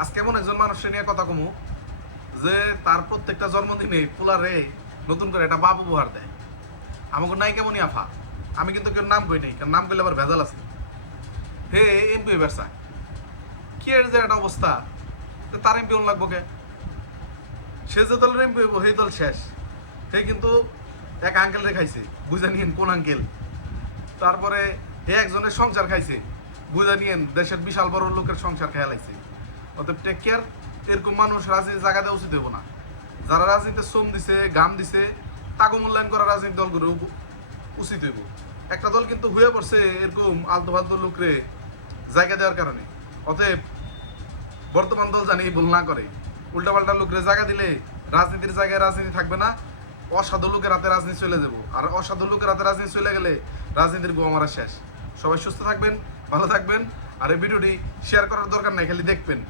আজকে এমন একজন মানুষের নিয়ে কথা কমু যে তার প্রত্যেকটা জন্মদিনে পোলারে নতুন করে একটা বাপ উপহার দেয়। আমাকে নাই কেমনই আফা, আমি কিন্তু কেউ নাম কই নাই, কারণ নাম করলে আবার ভেজাল আছে। হে এমপি ব্যবসা কি এর যে একটা অবস্থা, তার এমপি লাগবো কে? সে যে দলের এমপি হইব সেই দল শেষ। হে কিন্তু এক আঙ্কেল খাইছে, বুঝে নিয়েন কোন আঙ্কেল। তারপরে হে একজনের সংসার খাইছে, বুঝে নিয়েন দেশের বিশাল বড় লোকের সংসার খেয়াল লাগছে। অতএব টেক কেয়ার, এরকম মানুষ রাজনীতি জায়গা দেওয়া উচিত হইব না। যারা রাজনীতিতে শ্রম দিছে, গাম দিছে, তাকে মূল্যায়ন করা রাজনীতি দলগুলো উচিত হইব। একটা দল কিন্তু হয়ে পড়ছে এরকম আলতু ফালতু লোকরে জায়গা দেওয়ার কারণে। অতএব বর্তমান দল জানি ভুল না করে, উল্টাপাল্টা লোকরে জায়গা দিলে রাজনীতির জায়গায় রাজনীতি থাকবে না, অসাধু লোকের হাতে রাজনীতি চলে যাবো। আর অসাধু লোকের হাতে রাজনীতি চলে গেলে রাজনীতির গো আমার শেষ। সবাই সুস্থ থাকবেন, ভালো থাকবেন। আর এই ভিডিওটি শেয়ার করার দরকার নাই, খালি দেখবেন।